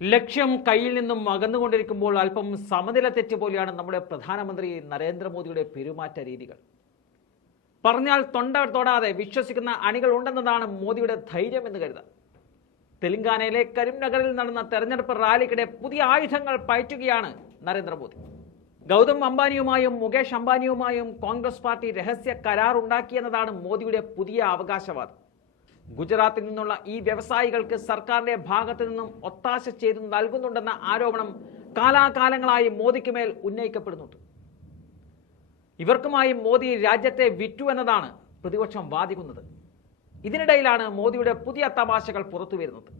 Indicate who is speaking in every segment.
Speaker 1: ലക്ഷ്യം കയ്യിൽ നിന്നും അകന്നുകൊണ്ടിരിക്കുമ്പോൾ അല്പം സമനില തെറ്റ് പോലെയാണ് നമ്മുടെ പ്രധാനമന്ത്രി നരേന്ദ്രമോദിയുടെ പെരുമാറ്റ രീതികൾ. പറഞ്ഞാൽ തൊണ്ട തൊടാതെ വിശ്വസിക്കുന്ന അണികൾ ഉണ്ടെന്നതാണ് മോദിയുടെ ധൈര്യം എന്ന് കരുതാം. തെലങ്കാനയിലെ കരിംനഗറിൽ നടന്ന തെരഞ്ഞെടുപ്പ് റാലിക്കിടെ പുതിയ ആയുധങ്ങൾ പയറ്റുകയാണ് നരേന്ദ്രമോദി. ഗൗതം അംബാനിയുമായും മുകേഷ് അംബാനിയുമായും കോൺഗ്രസ് പാർട്ടി രഹസ്യ കരാർ ഉണ്ടാക്കിയെന്നതാണ് മോദിയുടെ പുതിയ അവകാശവാദം. ഗുജറാത്തിൽ നിന്നുള്ള ഈ വ്യവസായികൾക്ക് സർക്കാരിന്റെ ഭാഗത്തു നിന്നും ഒത്താശ ചെയ്തു നൽകുന്നുണ്ടെന്ന ആരോപണം കാലാകാലങ്ങളായി മോദിക്ക് മേൽ ഉന്നയിക്കപ്പെടുന്നുണ്ട്. ഇവർക്കുമായി മോദി രാജ്യത്തെ വിറ്റു എന്നതാണ് പ്രതിപക്ഷം വാദിക്കുന്നത്. ഇതിനിടയിലാണ് മോദിയുടെ പുതിയ തമാശകൾ പുറത്തു വരുന്നത്.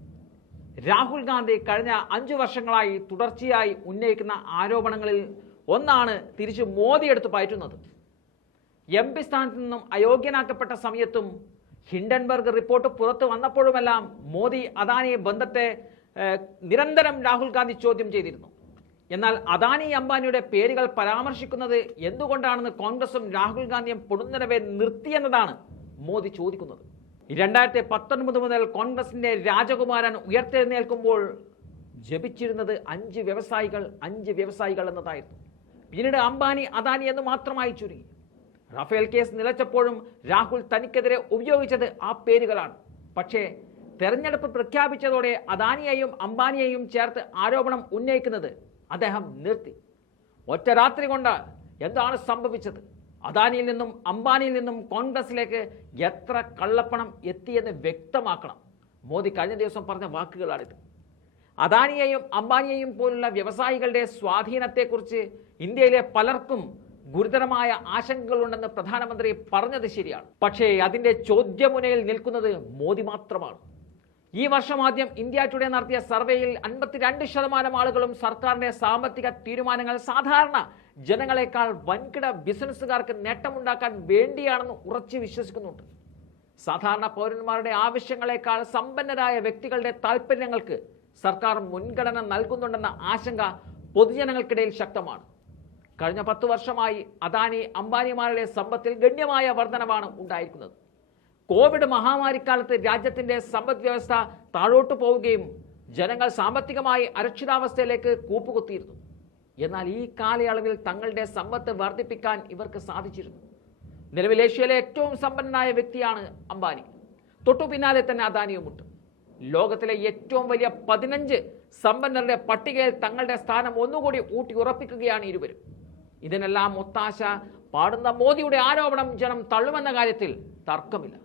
Speaker 1: രാഹുൽ ഗാന്ധി കഴിഞ്ഞ അഞ്ചു വർഷങ്ങളായി തുടർച്ചയായി ഉന്നയിക്കുന്ന ആരോപണങ്ങളിൽ ഒന്നാണ് തിരിച്ച് മോദി എടുത്തു പയറ്റുന്നത്. എം പി സ്ഥാനത്ത് നിന്നും അയോഗ്യനാക്കപ്പെട്ട സമയത്തും ഹിൻഡൻബർഗ് റിപ്പോർട്ട് പുറത്തു വന്നപ്പോഴുമെല്ലാം മോദി അദാനി ബന്ധത്തെ നിരന്തരം രാഹുൽ ഗാന്ധി ചോദ്യം ചെയ്തിരുന്നു. എന്നാൽ അദാനി അംബാനിയുടെ പേരുകൾ പരാമർശിക്കുന്നത് എന്തുകൊണ്ടാണെന്ന് കോൺഗ്രസും രാഹുൽ ഗാന്ധിയും പൊടുന്നനവെ നിർത്തിയെന്നതാണ് മോദി ചോദിക്കുന്നത്. രണ്ടായിരത്തി പത്തൊൻപത് മുതൽ കോൺഗ്രസിന്റെ രാജകുമാരൻ ഉയർത്തെഴുന്നേൽക്കുമ്പോൾ ജപിച്ചിരുന്നത് അഞ്ച് വ്യവസായികൾ അഞ്ച് വ്യവസായികൾ എന്നതായിരുന്നു. പിന്നീട് അംബാനി അദാനി എന്ന് മാത്രമായി ചുരുങ്ങി. റഫേൽ കേസ് നിലച്ചപ്പോഴും രാഹുൽ തനിക്കെതിരെ ഉപയോഗിച്ചത് ആ പേരുകളാണ്. പക്ഷേ തെരഞ്ഞെടുപ്പ് പ്രഖ്യാപിച്ചതോടെ അദാനിയെയും അംബാനിയെയും ചേർത്ത് ആരോപണം ഉന്നയിക്കുന്നത് അദ്ദേഹം നിർത്തി. ഒറ്റ രാത്രി കൊണ്ട് എന്താണ് സംഭവിച്ചത്? അദാനിയിൽ നിന്നും അംബാനിയിൽ നിന്നും കോൺഗ്രസിലേക്ക് എത്ര കള്ളപ്പണം എത്തിയെന്ന് വ്യക്തമാക്കണം. മോദി കഴിഞ്ഞ ദിവസം പറഞ്ഞ വാക്കുകളാണിത്. അദാനിയെയും അംബാനിയെയും പോലുള്ള വ്യവസായികളുടെ സ്വാധീനത്തെക്കുറിച്ച് ഇന്ത്യയിലെ പലർക്കും ഗുരുതരമായ ആശങ്കകളുണ്ടെന്ന് പ്രധാനമന്ത്രി പറഞ്ഞത് ശരിയാണ്. പക്ഷേ അതിന്റെ ചോദ്യമുനയിൽ നിൽക്കുന്നത് മോദി മാത്രമാണ്. ഈ വർഷം ആദ്യം ഇന്ത്യ ടുഡേ നടത്തിയ സർവേയിൽ അൻപത്തിരണ്ട് ശതമാനം ആളുകളും സർക്കാരിന്റെ സാമ്പത്തിക തീരുമാനങ്ങൾ സാധാരണ ജനങ്ങളെക്കാൾ വൻകിട ബിസിനസ്സുകാർക്ക് നേട്ടമുണ്ടാക്കാൻ വേണ്ടിയാണെന്ന് ഉറച്ചു വിശ്വസിക്കുന്നുണ്ട്. സാധാരണ പൗരന്മാരുടെ ആവശ്യങ്ങളെക്കാൾ സമ്പന്നരായ വ്യക്തികളുടെ താൽപ്പര്യങ്ങൾക്ക് സർക്കാർ മുൻഗണന നൽകുന്നുണ്ടെന്ന ആശങ്ക പൊതുജനങ്ങൾക്കിടയിൽ ശക്തമാണ്. കഴിഞ്ഞ പത്ത് വർഷമായി അദാനി അംബാനിമാരുടെ സമ്പത്തിൽ ഗണ്യമായ വർധനവാണ് ഉണ്ടായിരിക്കുന്നത്. കോവിഡ് മഹാമാരിക്കാലത്ത് രാജ്യത്തിന്റെ സമ്പദ് വ്യവസ്ഥ താഴോട്ട് പോവുകയും ജനങ്ങൾ സാമ്പത്തികമായി അരക്ഷിതാവസ്ഥയിലേക്ക് കൂപ്പുകുത്തിയിരുന്നു. എന്നാൽ ഈ കാലയളവിൽ തങ്ങളുടെ സമ്പത്ത് വർദ്ധിപ്പിക്കാൻ ഇവർക്ക് സാധിച്ചിരുന്നു. നിലവിൽ ഏഷ്യയിലെ ഏറ്റവും സമ്പന്നനായ വ്യക്തിയാണ് അംബാനി. തൊട്ടു പിന്നാലെ തന്നെ അദാനിയുമുണ്ട്. ലോകത്തിലെ ഏറ്റവും വലിയ പതിനഞ്ച് സമ്പന്നരുടെ പട്ടികയിൽ തങ്ങളുടെ സ്ഥാനം ഒന്നുകൂടി ഊട്ടി ഉറപ്പിക്കുകയാണ് ഇരുവരും. ഇതിനെല്ലാം ഒത്താശ പാടുന്ന മോദിയുടെ ആരോപണം ജനം തള്ളുമെന്ന കാര്യത്തിൽ തർക്കമില്ല.